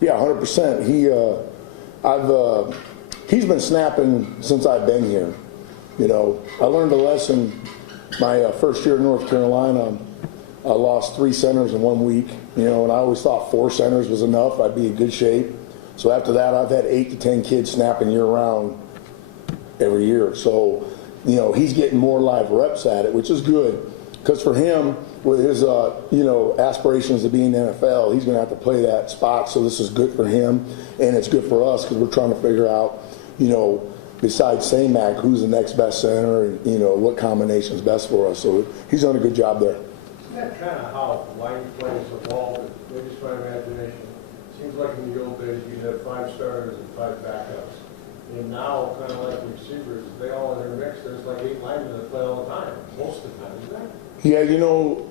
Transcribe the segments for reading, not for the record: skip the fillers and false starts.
Yeah, 100%. He's been snapping since I've been here. You know, I learned a lesson my first year in North Carolina. I lost 3 centers in 1 week, you know, and I always thought 4 centers was enough. I'd be in good shape. So after that, I've had 8 to 10 kids snapping year-round every year. So, you know, he's getting more live reps at it, which is good. Because for him, with his, you know, aspirations to be in the NFL, he's going to have to play that spot. So this is good for him, and it's good for us because we're trying to figure out, you know, besides St-Mac, who's the next best center and, you know, what combination is best for us. So he's done a good job there. That's kind of how line plays evolved, maybe it's my imagination. Seems like in the old days you'd have 5 starters and 5 backups. And now, kind of like receivers, they all intermix. There's like 8 linemen that play all the time, most of the time, isn't there? Yeah, you know,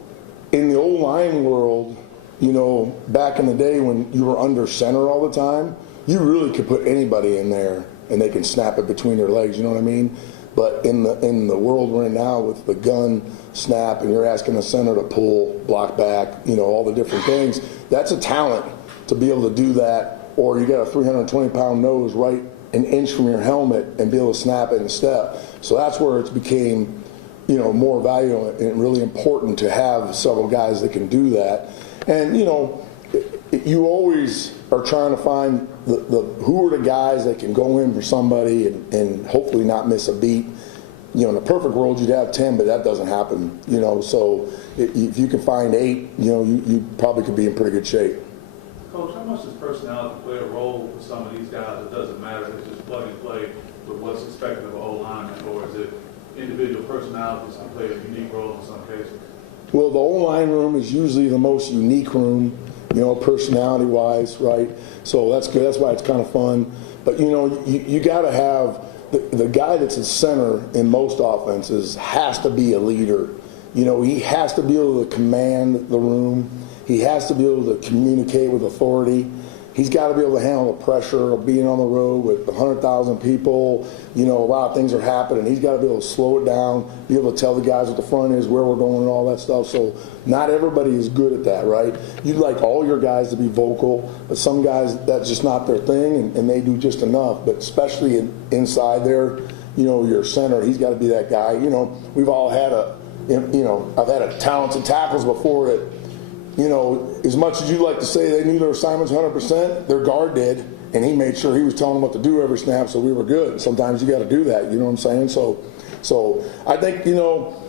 in the old line world, you know, back in the day when you were under center all the time, you really could put anybody in there and they can snap it between their legs, you know what I mean? But in the world we're in now with the gun snap and you're asking the center to pull, block back, you know, all the different things, that's a talent to be able to do that. Or you got a 320-pound nose right an inch from your helmet and be able to snap it and step. So that's where it's became, you know, more valuable and really important to have several guys that can do that. And, you know, you always are trying to find who are the guys that can go in for somebody and hopefully not miss a beat. You know, in a perfect world, you'd have 10, but that doesn't happen, you know. So if you can find 8, you know, you probably could be in pretty good shape. Coach, how much does personality play a role for some of these guys? It doesn't matter if it's just plug and play with what's expected of an O-lineman, or is it individual personalities can play a unique role in some cases? Well, the O-line room is usually the most unique room, you know, personality-wise, right? So that's good. That's why it's kind of fun. But, you know, you got to have the guy that's at center in most offenses has to be a leader. You know, he has to be able to command the room. He has to be able to communicate with authority. He's got to be able to handle the pressure of being on the road with 100,000 people. You know, a lot of things are happening. He's got to be able to slow it down, be able to tell the guys what the front is, where we're going, and all that stuff. So not everybody is good at that, right? You'd like all your guys to be vocal, but some guys, that's just not their thing, and they do just enough. But especially inside there, you know, your center, he's got to be that guy. You know, we've all had I've had talented tackles before that, you know, as much as you like to say they knew their assignments 100%, their guard did, and he made sure he was telling them what to do every snap, so we were good. Sometimes you got to do that, you know what I'm saying? So I think, you know,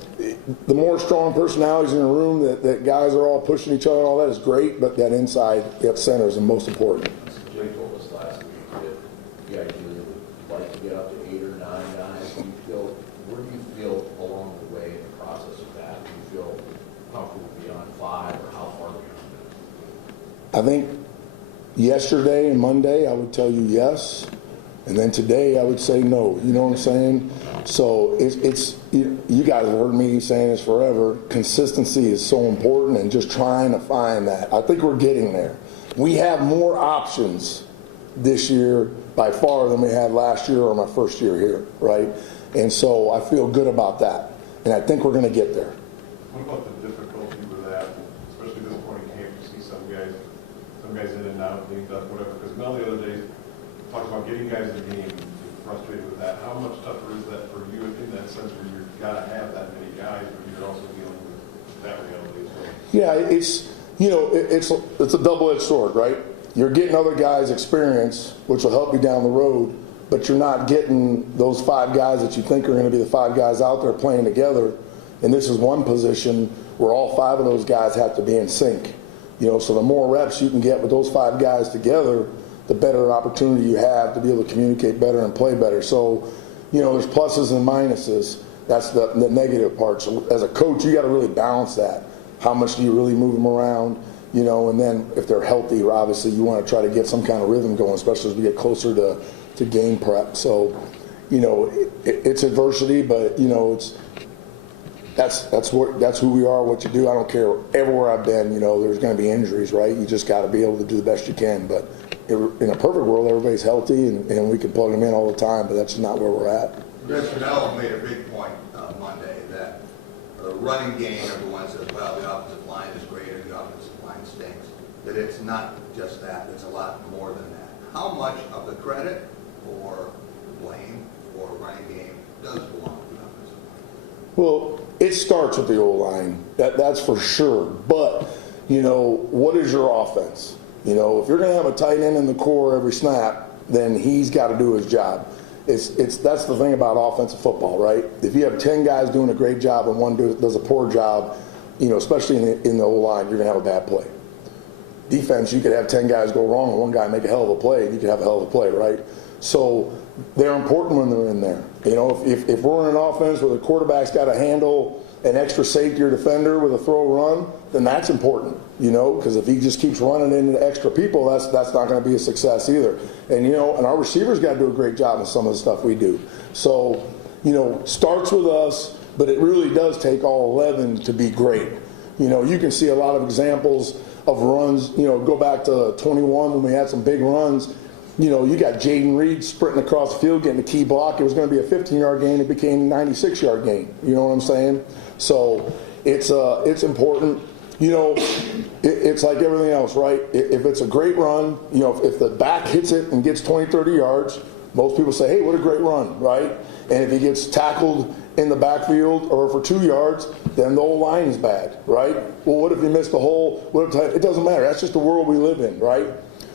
the more strong personalities in a room that guys are all pushing each other and all that is great, but that inside, that center is the most important. Jay told us last week that the idea would like to get up to 8 or 9 guys. Where do you feel along the way in the process of that? Do you feel comfortable beyond 5, or how far beyond that? I think yesterday and Monday I would tell you yes, and then today I would say no. You know what I'm saying? So it's you guys have heard me saying this forever. Consistency is so important, and just trying to find that. I think we're getting there. We have more options this year by far than we had last year or my first year here, right? And so I feel good about that, and I think we're going to get there. What about the difficulty with that, especially this point in camp, to see some guys in and out, linked up, whatever? Because Mel the other day talked about getting guys in the game and frustrated with that. How much tougher is that for you in that sense, where you've got to have that many guys, but you're also dealing with that reality as well? Yeah, it's a double-edged sword, right? You're getting other guys' experience, which will help you down the road, but you're not getting those 5 guys that you think are going to be the 5 guys out there playing together. And this is one position where all 5 of those guys have to be in sync. You know, so the more reps you can get with those 5 guys together, the better opportunity you have to be able to communicate better and play better. So, you know, there's pluses and minuses. That's the negative part. So as a coach, you got to really balance that. How much do you really move them around? You know, and then if they're healthy, obviously you want to try to get some kind of rhythm going, especially as we get closer to game prep. So, you know, it's adversity, but, you know, that's who we are, what you do. I don't care. Everywhere I've been, you know, there's going to be injuries, right? You just got to be able to do the best you can. But in a perfect world, everybody's healthy and we can plug them in all the time, but that's not where we're at. Chris Fennell made a big point Monday that the running game, everyone says, well, the offensive line is great or the offensive line stinks. that it's not just that, it's a lot more than that. How much of the credit or blame for running game does belong to the offensive line? Well, it starts with the O-line, that's for sure. But, what is your offense? If you're going to have a tight end in the core every snap, then he's got to do his job. That's the thing about offensive football, right? If you have 10 guys doing a great job and one does a poor job, especially in the O-line, you're going to have a bad play. Defense, you could have 10 guys go wrong and one guy make a hell of a play, and you could have a hell of a play, right? So they're important when they're in there. If we're in an offense where the quarterback's got to handle an extra safety or defender with a throw run, then that's important, because if he just keeps running into extra people, that's not going to be a success either. And our receivers got to do a great job in some of the stuff we do. So, starts with us, but it really does take all 11 to be great. You can see a lot of examples of runs, go back to 21 when we had some big runs. You got Jaden Reed sprinting across the field, getting a key block. It was going to be a 15-yard gain. It became a 96-yard gain. You know what I'm saying? So it's important. It's like everything else, right? If it's a great run, if the back hits it and gets 20, 30 yards, most people say, hey, what a great run, right? And if he gets tackled in the backfield or for 2 yards, then the whole line is bad, right? Well, what if he missed the hole? It doesn't matter. That's just the world we live in, right?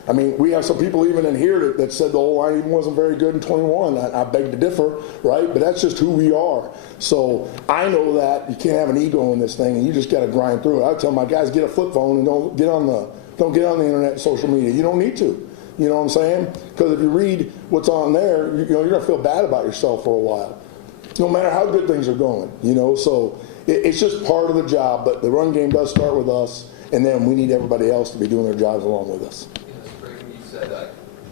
I mean, we have some people even in here that said the whole line even wasn't very good in 21. I beg to differ, right? But that's just who we are. So I know that you can't have an ego in this thing, and you just got to grind through it. I tell my guys, get a flip phone and don't get on the internet and social media. You don't need to. You know what I'm saying? Because if you read what's on there, you're going to feel bad about yourself for a while, no matter how good things are going. So it's just part of the job. But the run game does start with us, and then we need everybody else to be doing their jobs along with us.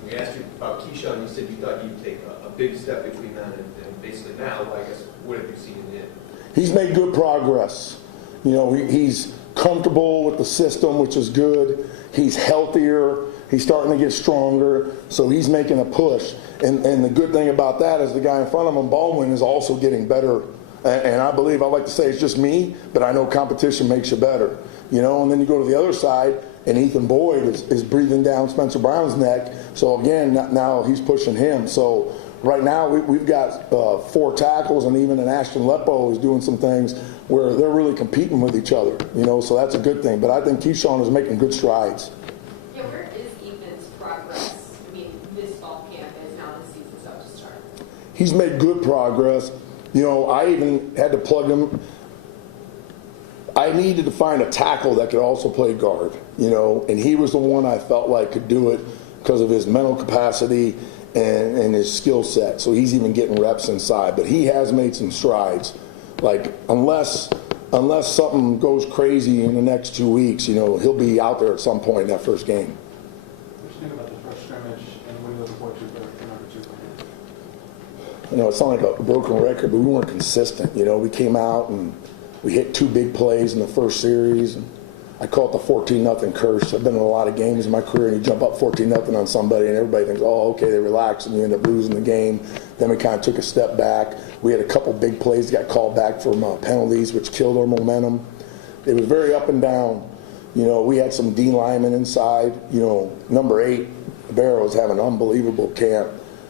We asked you about Keyshawn, you said you thought you'd take a big step between then and basically now, I guess, what have you seen in it? He's made good progress. He's comfortable with the system, which is good. He's healthier. He's starting to get stronger. So he's making a push. And the good thing about that is the guy in front of him, Baldwin, is also getting better. And I like to say it's just me, but I know competition makes you better. And then you go to the other side, and Ethan Boyd is breathing down Spencer Brown's neck. So again, now he's pushing him. So right now we've got 4 tackles, and even an Ashton Lepo is doing some things where they're really competing with each other. So that's a good thing. But I think Keyshawn is making good strides. Yeah, where is Ethan's progress? I mean, this fall camp is now the season's about to start. He's made good progress. I even had to plug him. I needed to find a tackle that could also play guard, and he was the one I felt like could do it because of his mental capacity and his skill set. So he's even getting reps inside, but he has made some strides. Like unless something goes crazy in the next 2 weeks, he'll be out there at some point in that first game. What do you think about the first scrimmage and what are you looking forward to for number 2? It's not like a broken record, but we weren't consistent. We came out and we hit 2 big plays in the first series. And I call it the 14-0 curse. I've been in a lot of games in my career, and you jump up 14-0 on somebody, and everybody thinks, oh, okay, they relax, and you end up losing the game. Then we kind of took a step back. We had a couple big plays that got called back from penalties, which killed our momentum. It was very up and down. We had some D linemen inside. Number 8, Barrow is having an unbelievable camp.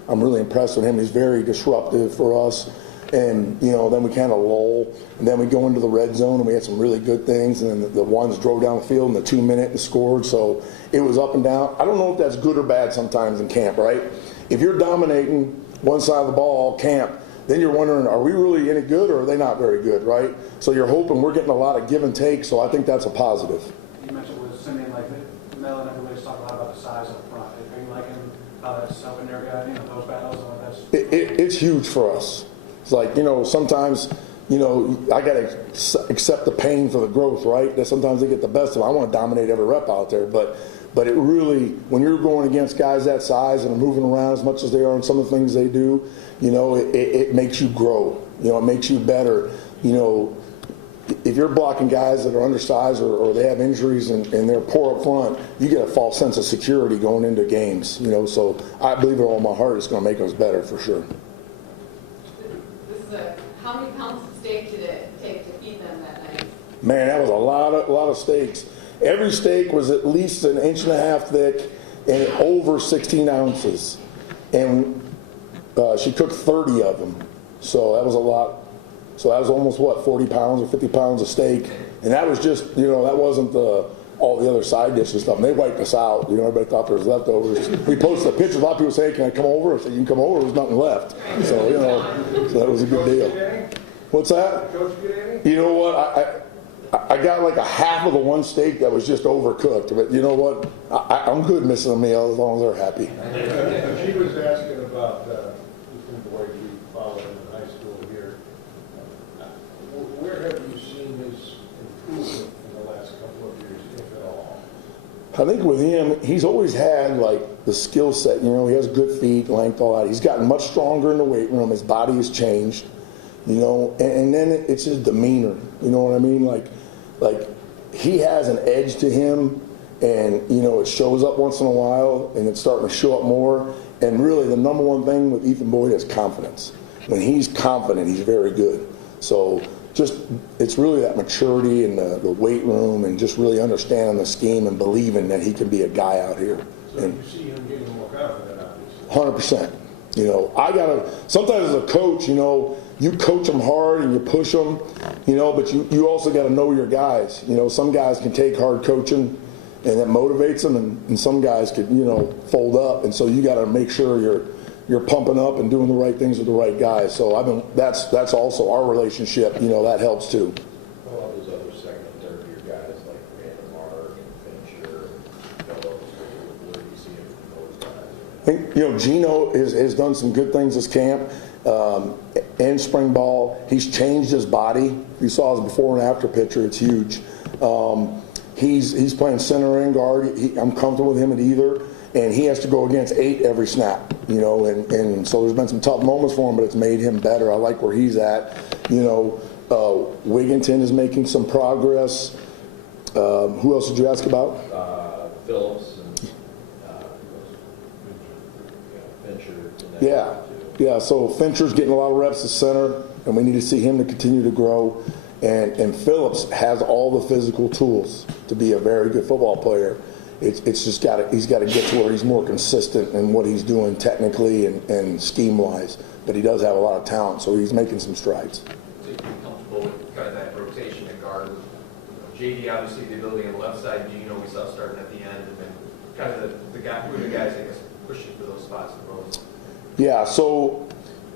I'm really impressed with him. He's very disruptive for us. And, then we kind of lull. And then we go into the red zone, and we had some really good things. And then the ones drove down the field in the 2 minute and scored. So it was up and down. I don't know if that's good or bad sometimes in camp, right? If you're dominating one side of the ball all camp, then you're wondering, are we really any good or are they not very good, right? So you're hoping we're getting a lot of give and take. So I think that's a positive. You mentioned with Simeon, like Mel and everybody's talking a lot about the size up front. Are you liking how that's helping their guy, those battles? It's huge for us. It's like, sometimes, I got to accept the pain for the growth, right? That sometimes they get the best of it. I want to dominate every rep out there. But it really, when you're going against guys that size and are moving around as much as they are and some of the things they do, it makes you grow. It makes you better. If you're blocking guys that are undersized or they have injuries and they're poor up front, you get a false sense of security going into games. So I believe with all my heart it's going to make us better for sure. How many pounds of steak did it take to feed them that night? Man, that was a lot of steaks. Every steak was at least an inch and a half thick and over 16 ounces. And she cooked 30 of them. So that was a lot. So that was almost, what, 40 pounds or 50 pounds of steak. And that was just, that wasn't all the other side dishes and stuff. And they wiped us out. Everybody thought there was leftovers. We posted a picture. A lot of people say, can I come over? I said, you can come over. There's nothing left. So, so that was a good deal. What's that? Coach, get any? You know what? I got like a half of the one steak that was just overcooked. But you know what? I'm good missing a meal as long as they're happy. She was asking about Ethan Boyd, you followed him in high school here. Where have you seen his improvement in the last couple of years, if at all? I think with him, he's always had like the skill set. He has good feet, length, all that. He's gotten much stronger in the weight room. His body has changed. And then it's his demeanor. You know what I mean? Like he has an edge to him, and it shows up once in a while, and it's starting to show up more. And really, the number one thing with Ethan Boyd is confidence. When he's confident, he's very good. So it's really that maturity in the weight room, and just really understanding the scheme and believing that he can be a guy out here. So And you see him getting more confident, obviously. 100%. Sometimes as a coach, you coach them hard and you push them, but you also got to know your guys. Some guys can take hard coaching and that motivates them, and some guys could, fold up. And so you got to make sure you're pumping up and doing the right things with the right guys. So that's also our relationship. That helps too. What about those other second and third year guys like Randall and Fincher and Phillips? Where do you see him from those guys? I think, Gino has done some good things this camp. And spring ball, he's changed his body. You saw his before and after picture; it's huge. He's playing center and guard. I'm comfortable with him at either, and he has to go against 8 every snap. And so there's been some tough moments for him, but it's made him better. I like where he's at. Wigginton is making some progress. Who else did you ask about? Phillips and Fincher. Yeah, so Fincher's getting a lot of reps at center, and we need to see him to continue to grow. And Phillips has all the physical tools to be a very good football player. It's just he's got to get to where he's more consistent in what he's doing technically and scheme-wise. But he does have a lot of talent, so he's making some strides. So you're comfortable with kind of that rotation at guard? JD, obviously, the ability on the left side, Gino, we saw starting at the end, and then kind of the guys, I guess, pushing for those spots the most. Yeah, so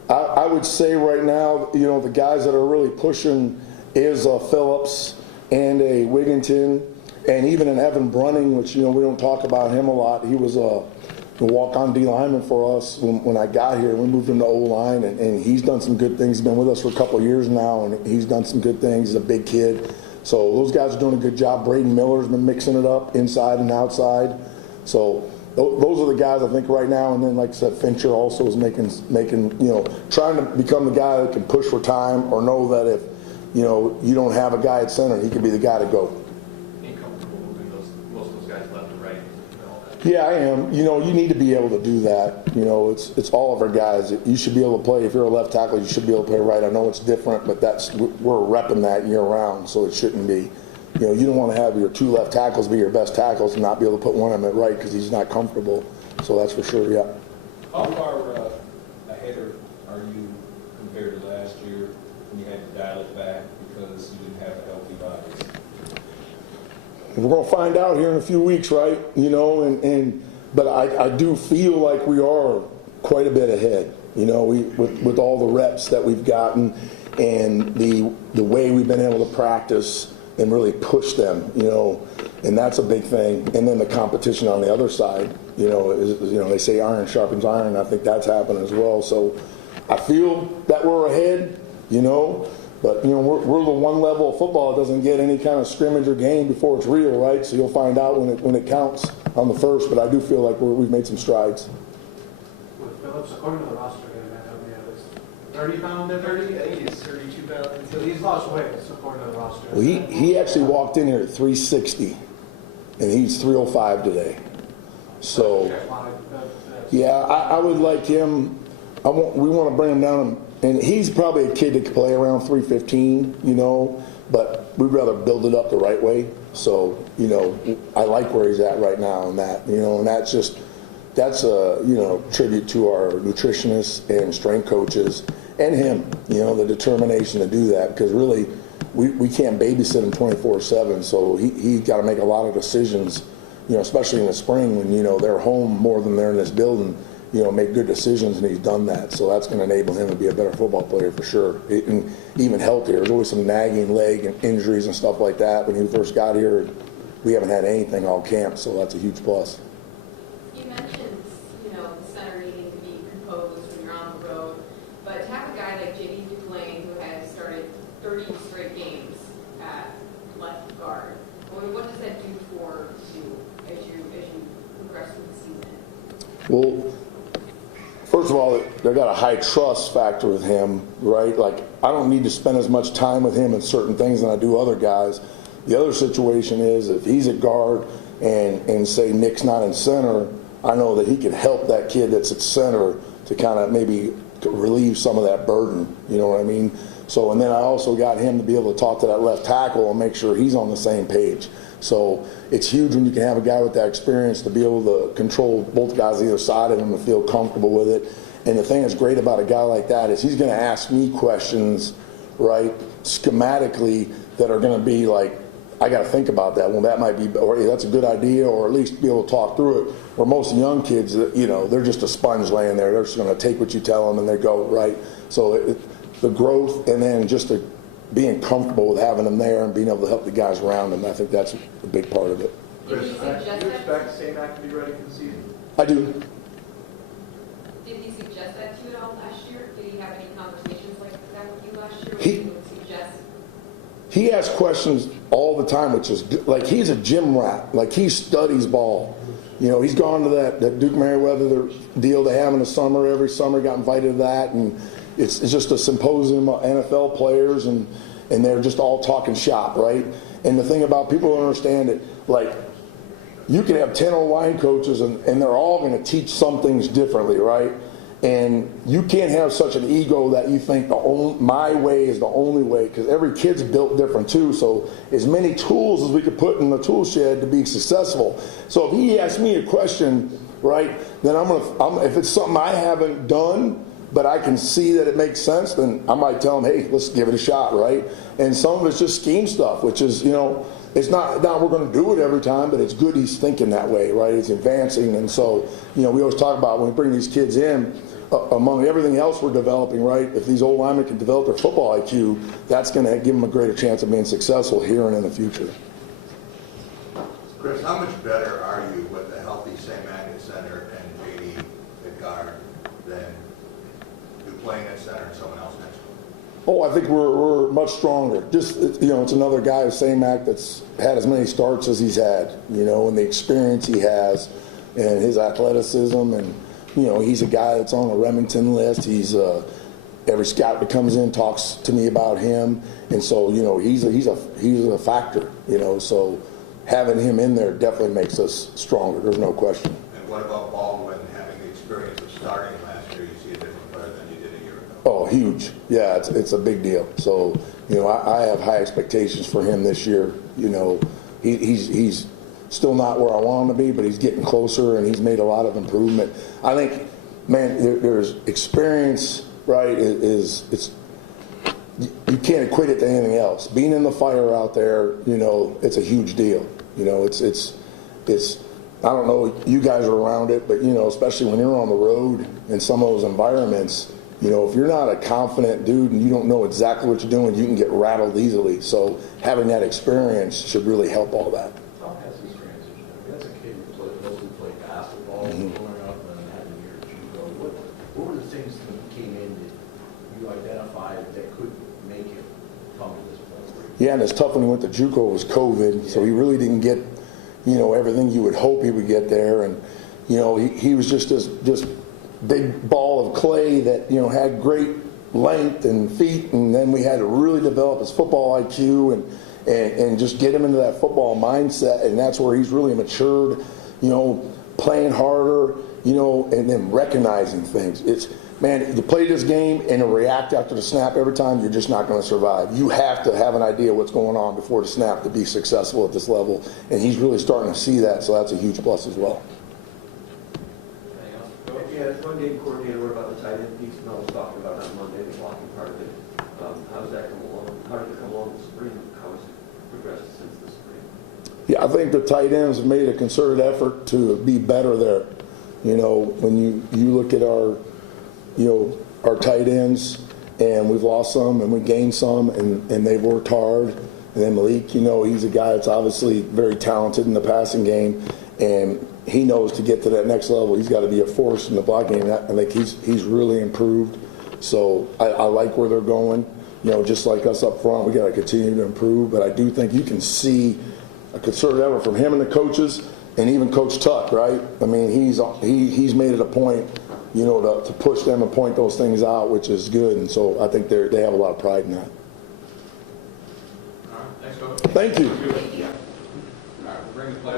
I would say right now, the guys that are really pushing is Phillips and a Wigginton, and even an Evan Brunning, which, we don't talk about him a lot. He was a walk-on D lineman for us when I got here. We moved him to O-line, and he's done some good things. He's been with us for a couple of years now, and he's done some good things. He's a big kid. So those guys are doing a good job. Braden Miller's been mixing it up inside and outside. So those are the guys I think right now. And then, like I said, Fincher also is making trying to become the guy that can push for time, or know that if you don't have a guy at center, he can be the guy to go. Being comfortable moving most of those guys left and right and all that. Yeah, I am. You need to be able to do that. It's all of our guys. You should be able to play. If you're a left tackle, you should be able to play right. I know it's different, but we're repping that year round, so it shouldn't be. You don't want to have your 2 left tackles be your best tackles and not be able to put one of them at right because he's not comfortable. So that's for sure, yeah. How far ahead are you compared to last year when you had to dial it back because you didn't have a healthy bodies? We're going to find out here in a few weeks, right? But I do feel like we are quite a bit ahead. With all the reps that we've gotten and the way we've been able to practice and really push them, and that's a big thing. And then the competition on the other side, they say iron sharpens iron. I think that's happening as well. So I feel that we're ahead, but we're the one level of football that doesn't get any kind of scrimmage or game before it's real, right? So you'll find out when it counts on the first. But I do feel like we've made some strides. With Phillips, according to the roster, we have this 30 pound at 30. I think he's 32 pounds. So he's lost weight, according to the roster. Well, he actually walked in here at 360, and he's 305 today. So, yeah, I would like him. We want to bring him down, and he's probably a kid that could play around 315, but we'd rather build it up the right way. So, you know, I like where he's at right now and that, you know, and that's a, you know, tribute to our nutritionists and strength coaches and him, you know, the determination to do that, because really we can't babysit him 24/7. So he's got to make a lot of decisions, you know, especially in the spring when, you know, they're home more than they're in this building, you know, make good decisions, and he's done that. So that's going to enable him to be a better football player for sure, and even healthier. There's always some nagging leg and injuries and stuff like that. When he first got here, we haven't had anything all camp, so that's a huge plus. You mentioned, you know, the center needing to be composed when you're on the road, but to have a guy like J.D. Duplain who has started 30 straight games at left guard, what does that do for you as you progress through the season? Well, first of all, they got a high trust factor with him, right? Like, I don't need to spend as much time with him in certain things than I do other guys. The other situation is if he's at guard and say Nick's not in center, I know that he can help that kid that's at center to kind of maybe relieve some of that burden, you know what I mean? So, and then I also got him to be able to talk to that left tackle and make sure he's on the same page. So it's huge when you can have a guy with that experience to be able to control both guys either side of him and feel comfortable with it. And the thing that's great about a guy like that is he's going to ask me questions, right, schematically, that are going to be like, I got to think about that. Well, that might be, or hey, that's a good idea, or at least be able to talk through it. Where most young kids, you know, they're just a sponge laying there. They're just going to take what you tell them and they go, right? So the growth, and then just being comfortable with having them there and being able to help the guys around them, I think that's a big part of it. Did he Do suggest you that? expect St-Mac to be ready for the season? I do. Did he suggest that to you at all last year? Did he have any conversations like that with you last year? Or He- he would suggest? He asks questions all the time, which is good. Like, he's a gym rat. Like, he studies ball. You know, he's gone to that Duke Meriwether deal they have in the summer. Every summer, got invited to that, and it's just a symposium of NFL players, and they're just all talking shop, right? And the thing about people don't understand it, like, you can have 10 O-line coaches, and they're all going to teach some things differently, right? And you can't have such an ego that you think my way is the only way, because every kid's built different too. So as many tools as we could put in the tool shed to be successful. So if he asks me a question, right, then if it's something I haven't done, but I can see that it makes sense, then I might tell him, hey, let's give it a shot, right? And some of it's just scheme stuff, which is, you know, it's not we're going to do it every time, but it's good he's thinking that way, right? It's advancing. And so, you know, we always talk about when we bring these kids in, among everything else we're developing, right, if these old linemen can develop their football IQ, that's going to give them a greater chance of being successful here and in the future. Chris, how much better are you with a healthy St. Mac at center and JD at guard than Duplain at center and someone else next to him? Oh, I think we're much stronger. Just, you know, it's another guy of St. Mac that's had as many starts as he's had, you know, and the experience he has and his athleticism. And, you know, he's a guy that's on the Remington list. He's every scout that comes in talks to me about him. And so, you know, he's a factor, you know, so having him in there definitely makes us stronger. There's no question. And what about Baldwin having the experience of starting last year? You see a different player than you did a year ago. Oh, huge. Yeah, it's a big deal. So, you know, I have high expectations for him this year. You know, he's still not where I want him to be, but he's getting closer, and he's made a lot of improvement. I think, man, there's experience, right, it's you can't equate it to anything else. Being in the fire out there, you know, it's a huge deal. You know, it's I don't know, you guys are around it, but, you know, especially when you're on the road in some of those environments, you know, if you're not a confident dude and you don't know exactly what you're doing, you can get rattled easily. So having that experience should really help all that. How has this transition? I mean, as a kid, you mostly played basketball growing up and had a year or two ago. What were the things that came in that you identified that could make him come to this point? Yeah, and it's tough when he went to JUCO was COVID, so he really didn't get, you know, everything you would hope he would get there. And, you know, he was just this big ball of clay that, you know, had great length and feet, and then we had to really develop his football IQ and just get him into that football mindset, and that's where he's really matured. You know, playing harder, you know, and then recognizing things. It's, man, you play this game and react after the snap every time, you're just not going to survive. You have to have an idea what's going on before the snap to be successful at this level, and he's really starting to see that, so that's a huge plus as well. Yeah, as one game coordinator, what about the tight end piece Mel was talking about on Monday, the blocking part of it? How does that come along? How did it come along this spring? How has it progressed since the spring? Yeah, I think the tight ends have made a concerted effort to be better there. You know, when you look at our, you know, our tight ends, and we've lost some and we gained some, and they've worked hard. And then Malik, you know, he's a guy that's obviously very talented in the passing game, and he knows to get to that next level, he's got to be a force in the block game. I think he's really improved. So I like where they're going. You know, just like us up front, we got to continue to improve. But I do think you can see a concerted effort from him and the coaches, and even Coach Tuck, right? I mean, he's made it a point, you know, to push them and point those things out, which is good. And so I think they have a lot of pride in that. All right, thanks, Coach. Thank you. All right, we'll bring the play